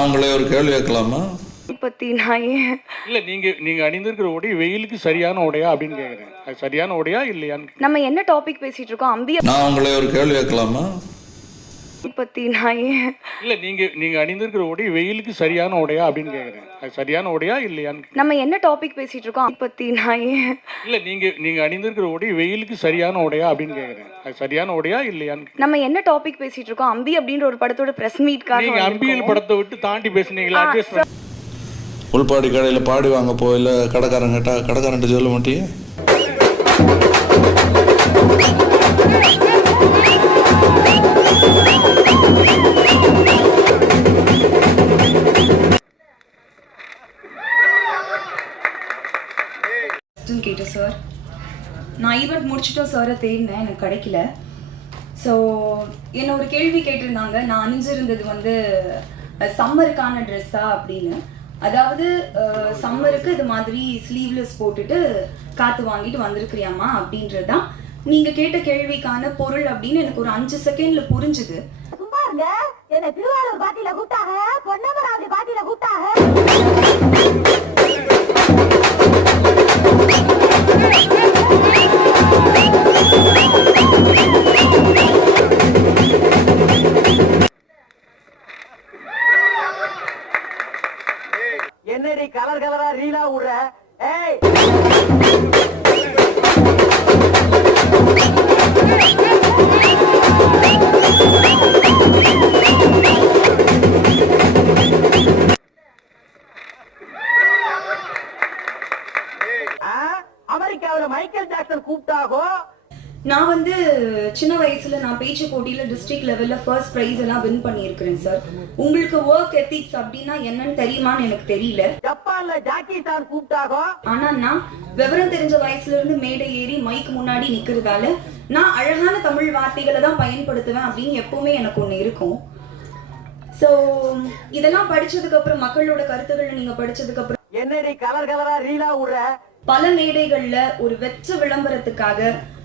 உங்களை ஒரு கேள்வி கேட்கலாமா? பத்தி நான் ஏன்? இல்ல நீங்க நீங்க அணிந்திருக்கிற உடை வெயிலுக்கு சரியான உடையா அப்படின்னு கேக்குறேன் அது சரியான உடையா இல்லையான்னு நம்ம என்ன டாபிக் பேசிட்டு இருக்கோம்? அம்பிய நான் உங்களை ஒரு கேள்வி கேட்கலாமா? பத்தி நான் ஏன்? இல்ல நீங்க நீங்க அணிந்திருக்கிற உடை வெயிலுக்கு சரியான உடையா அப்படின்னு கேக்குறேன். அது சரியான உடையா இல்லையான்னு நம்ம என்ன டாபிக் பேசிட்டு இருக்கோம்? பத்தி நான் ஏன்? இல்ல நீங்க நீங்க அணிந்திருக்கிற உடை வெயிலுக்கு சரியான உடையா அப்படின்னு கேக்குறேன். அது சரியான உடையா இல்லையான்னு நம்ம என்ன டாபிக் பேசிட்டு இருக்கோம்? அம்பி அப்படின்ற ஒரு படத்தோட பிரஸ் மீட்காக நீங்க அம்பியல் படத்தை விட்டு தாண்டி பேசுனீங்களா? adjust பண்ண- உள்பாடி கடையில் பாடி வாங்க போயில கடைக்காரங்கிட்ட கடைக்காரன்ட்ட சொல்ல மாட்டியே? கேட்டேன் சார் நான் ஈவெண்ட் முடிச்சுட்டோம் சாரை தேடினேன் எனக்கு கிடைக்கல. ஸோ என்ன ஒரு கேள்வி கேட்டிருந்தாங்க. நான் அணிஞ்சிருந்தது வந்து சம்மருக்கான ட்ரெஸ்ஸா அப்படின்னு. அதாவது சம்மருக்கு இது மாதிரி ஸ்லீவ்லெஸ் போட்டுட்டு காற்று வாங்கிட்டு வந்திருக்கிறியாமா அப்படின்றது தான் நீங்கள் கேட்ட கேள்விக்கான பொருள் அப்படின்னு எனக்கு ஒரு அஞ்சு செகண்டில் புரிஞ்சுது. சும்மா இருங்க. என்ன திருவாரூர் பாட்டியில கூட்டாக என்னடி கலர் கலரா ரீலா விடுற ஏய்! ஆ? மைக்கேல் ஜாக்சன் கூப்பிட்டாகோ? நான் வந்து சின்ன வயசுல நான் பேச்சு போட்டியில டிஸ்ட்ரிக்ட் லெவல்ல ஃபர்ஸ்ட் பிரைஸ் எல்லாம் வின் பண்ணியிருக்கிறேன் சார் உங்களுக்கு ஒர்க் எத்திக்ஸ் அப்படின்னா என்னன்னு தெரியுமான்னு எனக்கு தெரியல. ஜப்பான்ல ஜாக்கி சான் கூப்பிட்டாகோ ஆனா நான் விவரம் தெரிஞ்ச வயசுல இருந்து மேடை ஏறி மைக் முன்னாடி நிக்கிறதால நான் அழகான தமிழ் வார்த்தைகளை தான் பயன்படுத்துவேன் அப்படின்னு எப்பவுமே எனக்கு ஒண்ணு இருக்கும். ஸோ இதெல்லாம் படிச்சதுக்கு அப்புறம் மக்களோட கருத்துக்களை நீங்க படிச்சதுக்கு அப்புறம் என்னடி கலர் கலரா ரீலா விடுற பல மேடைகள்ல ஒரு வெற்ற விளம்பரத்துக்காக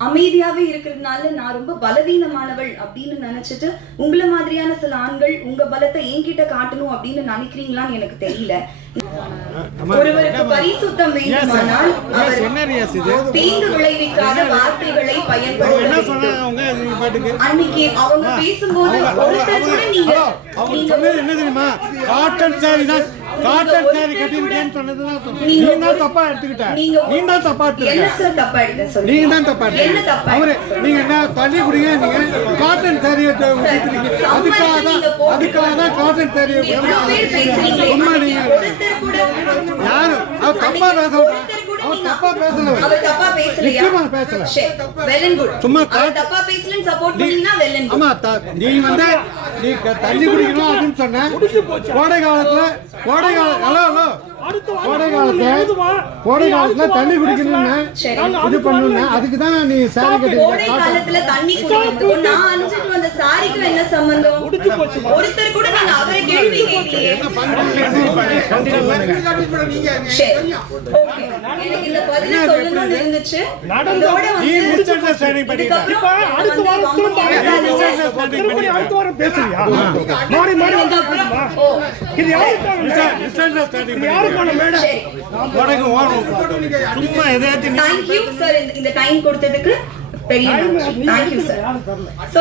அமைதியாவே இருக்கிறதுனால நான் ரொம்ப பலவீனமானவள் அப்படின்னு நினைச்சிட்டு உங்களை மாதிரியான சில ஆண்கள் உங்க பலத்தை என்கிட்ட காட்டணும் அப்படின்னு நினைக்கிறீங்களான்னு எனக்கு தெரியல. ஒருவருக்கு பரிசுத்தம் வேண்டுமானால் அவர் தீங்கு விளைவிக்காத வார்த்தைகளை பயன்படுத்த. அன்னைக்கு அவங்க பேசும்போது ஒருத்தர் கூட நீங்க என்ன தெரியுமா? காட்டன் சாரி தான். காட்டன் சாரி கட்டிருக்கேன்னு சொன்னதுதான். நீ தான் தப்பா எடுத்துக்கிட்ட. நீ தான் தப்பா எடுத்துக்கிட்ட. நீங்க தான் தப்பா எடுத்துக்கிட்ட அவரு? நீங்க என்ன தண்ணி குடிங்க நீங்க காட்டன் சாரியை அதுக்காக தான் அதுக்காக தான் காட்டன் சாரியை சும்மா நீங்க ஒருத்தர் கூட யாரு? அவர் தப்பா பேச ஒருத்தர் நீ வந்து நீ தண்ணி குடிக்கணும் அப்படின்னு சொன்ன கோடை காலத்துல கோடை காலம் ஹலோ ஹலோ. கோடை காலத்துல கோடை காலத்துல தண்ணி குடிக்கணும்னு. இது பண்ணணும்னு அதுக்கு தான் நீ சாரி கோடை கட்டிருக்க காலத்துல தண்ணி குடிக்கிறதுக்கும் நான் அணிஞ்சிட்டு வந்த சாரிக்கும் என்ன சம்பந்தம்? ஒருத்தர் கூட நீங்க அவரை கேள்வி கேட்கலையே. சரி ஓகே எனக்கு இந்த பதில சொல்லணும்னு இருந்துச்சு இதோட நீ வந்து misunderstanding பண்ணிட்ட. இதுக்கப்புறம் வந்து வம்பு கேட்காதீங்க. இதுக்கப்புறம் ஓ. மிஸ்அண்டர்ஸ்டாண்டிங் சரி. உனக்கு ஓணும் சும்மா எதையாச்சும் நீ தேங்க்யூ சார் இந்த டைம் கொடுத்ததுக்கு பெரிய நன்றி. Thank you sir so